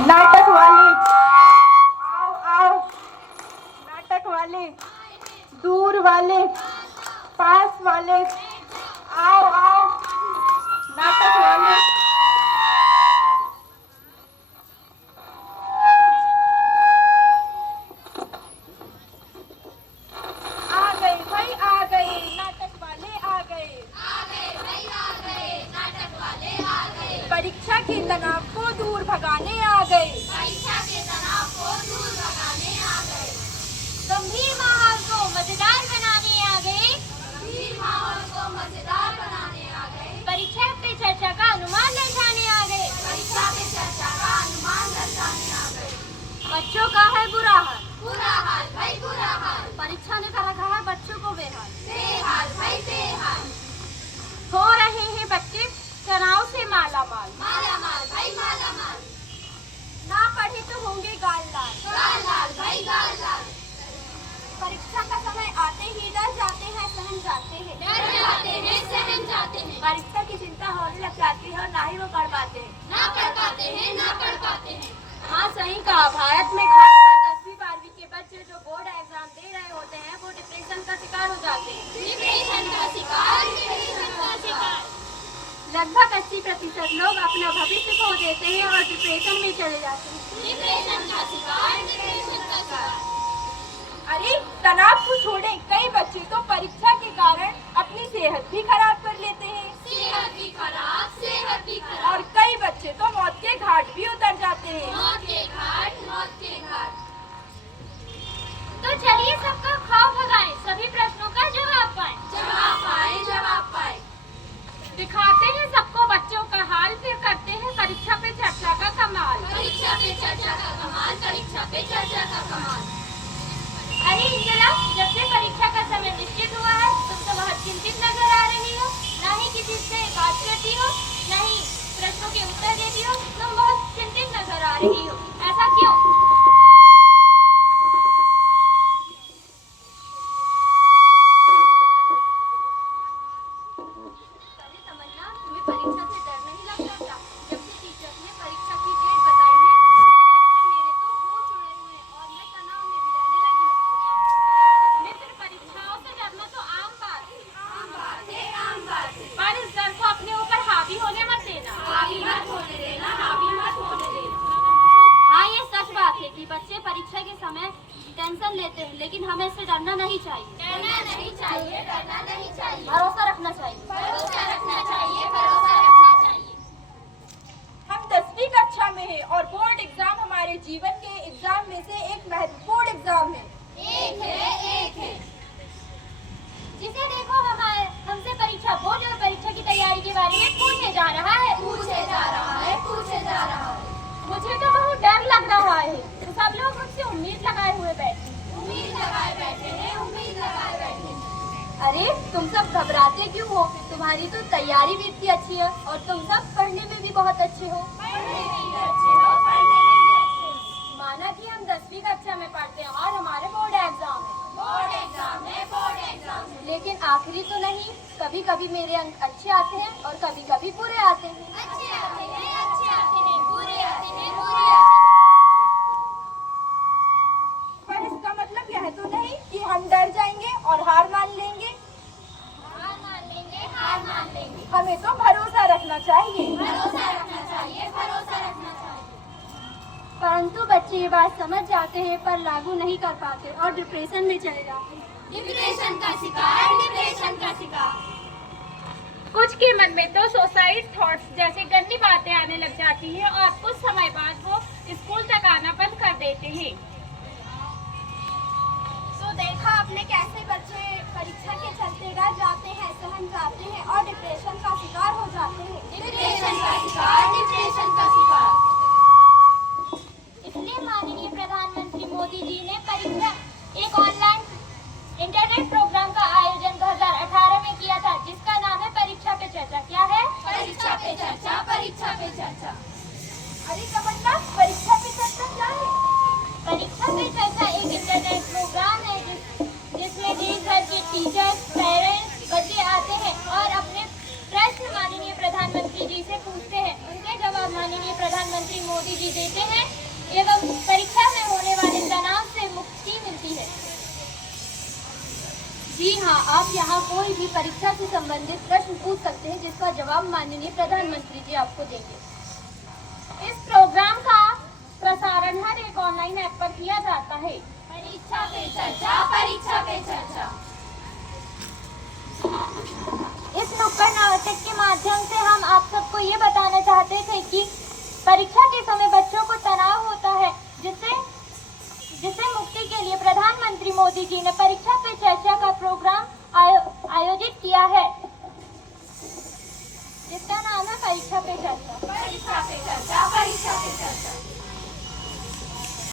नाटक वाले आओ आओ, नाटक वाले, दूर वाले, पास वाले आओ आओ, नाटक वाले। आ गए भाई आ गए, नाटक वाले आ गए। आ गए भाई आ गए, नाटक वाले आ गए। परीक्षा के तनाव को दूर भगाने आ गए। परीक्षा के तनाव को दूर भगाने आ गए। गंभीर माहौल को मजेदार बनाने आ गए। गंभीर माहौल को मजेदार बनाने आ गए। परीक्षा पे चर्चा का अनुमान दर्शाने आ गए। परीक्षा पे चर्चा का अनुमान दर्शाने आ गए। बच्चों का है बुरा हाल, बुरा हाल भाई बुरा हाल। परीक्षा ने कर रखा है बच्चों को बेहाल। बेहाल भाई बेहाल। हो रहे हैं बच्चे तनाव से माला माल। माला माल भाई माला माल। ना पढ़े तो होंगे गाल लाल। गाल लाल भाई गाल लाल। परीक्षा का समय आते ही डर जाते हैं, सहम जाते हैं। डर जाते हैं, सहम जाते हैं। परीक्षा की चिंता होने लग जाती है और ना ही वो पढ़ पाते हैं। ना पढ़ पाते हैं, ना पढ़ पाते हैं। हाँ सही कहा, भारत में खासकर 10वीं 12वीं के बच्चे जो बोर्ड एग्जाम दे रहे होते हैं वो डिप्रेशन का शिकार हो जाते हैं। डिप्रेशन का शिकार, डिप्रेशन का शिकार। लगभग 80% लोग अपना भविष्य खो देते हैं और डिप्रेशन में चले जाते हैं। डिप्रेशन का शिकार, डिप्रेशन का शिकार। अरे तनाव को छोड़ें, कई बच्चे तो परीक्षा के कारण अपनी सेहत भी खराब कर लेते हैं। सेहत भी खराब, सेहत भी खराब। और कई बच्चे तो मौत के घाट भी उतर जाते हैं। मौत के घाट, मौत के घाट। तो चलिए सबका खौफ भगाएं, सभी प्रश्नों का जवाब पाएं। जवाब पाएं, जवाब पाएं। दिखाते हैं सबको बच्चों का हाल, फिर करते हैं परीक्षा पे चर्चा का कमाल। परीक्षा पे चर्चा का कमाल, परीक्षा पे चर्चा का कमाल। अरे इंदिरा, जब से परीक्षा का समय निश्चित हुआ है तुम तो बहुत चिंतित नजर आ रही हो। ना ही किसी से बात करती हो, ना ही प्रश्नों के उत्तर देती हो। तुम बहुत चिंतित नजर आ रही हो, ऐसा क्यों? अरे तमन्ना, तुम्हें परीक्षा से डर नहीं लगता क्या? जब से टीचर ने परीक्षा की डेट बताई है तब से मेरे तो होश उड़े हुए हैं और मैं तनाव में भी रहने लगी हूँ। मित्र, परीक्षाओं से डरना तो आम बात है। आम बात है, आम बात है। पर इस डर को अपने ऊपर हावी होने मत देना। हावी मत होने देना, हावी मत होने देना। हाँ, ये सच बात है कि बच्चे परीक्षा के समय टेंशन लेते हैं, लेकिन हमें इससे डरना नहीं चाहिए। डरना नहीं चाहिए, डरना नहीं चाहिए। भरोसा रखना चाहिए। भरोसा रखना चाहिए, भरोसा रखना चाहिए। हम 10वीं कक्षा में हैं और बोर्ड एग्जाम हमारे जीवन के एग्जाम में से एक महत्वपूर्ण एग्जाम है। एक है, एक है। जिसे देखो हमसे परीक्षा बोर्ड और परीक्षा की तैयारी के बारे में पूछे जा रहा है। पूछे जा रहा है, पूछे जा रहा है। मुझे तो बहुत डर लग रहा है। तो सब लोग मुझसे उम्मीद लगाए हुए बैठे। उम्मीद लगाए बैठे हैं, उम्मीद लगाए बैठे हैं। अरे तुम सब घबराते क्यों हो? तुम्हारी तो तैयारी भी इतनी अच्छी है और तुम सब पढ़ने में भी बहुत अच्छे हो। पढ़ने में भी अच्छे हो, पढ़ने में भी अच्छे हो। माना कि हम 10वीं कक्षा में पढ़ते हैं और हमारे बोर्ड एग्जाम है। बोर्ड एग्जाम है, बोर्ड एग्जाम है। लेकिन आखिरी तो नहीं, कभी कभी मेरे अंक अच्छे आते हैं और कभी कभी बुरे आते हैं। अच्छे आते हैं, अच्छे आते हैं, बुरे आते हैं, बुरे आते हैं। पर इसका मतलब यह तो नहीं कि हम डर जाएंगे और हार मान लेंगे। हार मान लेंगे, हार मान लेंगे। हमें तो भरोसा रखना चाहिए। भरोसा रखना चाहिए, भरोसा रखना चाहिए। परंतु बच्चे ये बात समझ जाते हैं पर लागू नहीं कर पाते और डिप्रेशन में चले जाते हैं। डिप्रेशन का शिकार, डिप्रेशन का शिकार। कुछ के मन में तो सुसाइड थॉट्स जैसे गंदी बातें आने लग जाती हैं और कुछ समय बाद वो स्कूल तक आना बंद कर देते हैं। तो देखा आपने कैसे बच्चे परीक्षा के चलते डर जाते हैं, सहम जाते हैं और डिप्रेशन का शिकार हो जाते हैं। डिप्रेशन का शिकार, डिप्रेशन का शिकार। इसलिए माननीय प्रधानमंत्री मोदी जी ने परीक्षा एक ऑनलाइन इंटरनेट प्रोग्राम का आयोजन 2018 में किया था, जिसका नाम है परीक्षा पे चर्चा। क्या है? परीक्षा पे चर्चा, परीक्षा पे चर्चा। अरे तमन्ना, परीक्षा पे चर्चा क्या है? परीक्षा पे चर्चा एक इंटरनेट प्रोग्राम है जिसमें देश भर के टीचर्स, पेरेंट्स, बच्चे आते हैं और अपने प्रश्न माननीय प्रधानमंत्री जी से पूछते हैं। उनके जवाब माननीय प्रधानमंत्री मोदी जी देते हैं हाँ, आप यहाँ कोई भी परीक्षा से संबंधित प्रश्न पूछ सकते हैं जिसका जवाब माननीय प्रधानमंत्री जी आपको देंगे। इस प्रोग्राम का प्रसारण हर एक ऑनलाइन ऐप पर किया जाता है। परीक्षा पे चर्चा, परीक्षा पे चर्चा। इस नुक्कड़ नाटक के माध्यम से हम आप सबको ये बताना चाहते थे कि परीक्षा के समय बच्चों को तनाव होता है, जिससे मुक्ति के लिए प्रधानमंत्री मोदी जी ने परीक्षा पे चर्चा का प्रोग्राम आयोजित किया है, जिसका नाम है परीक्षा पे चर्चा। परीक्षा पे चर्चा, परीक्षा पे चर्चा।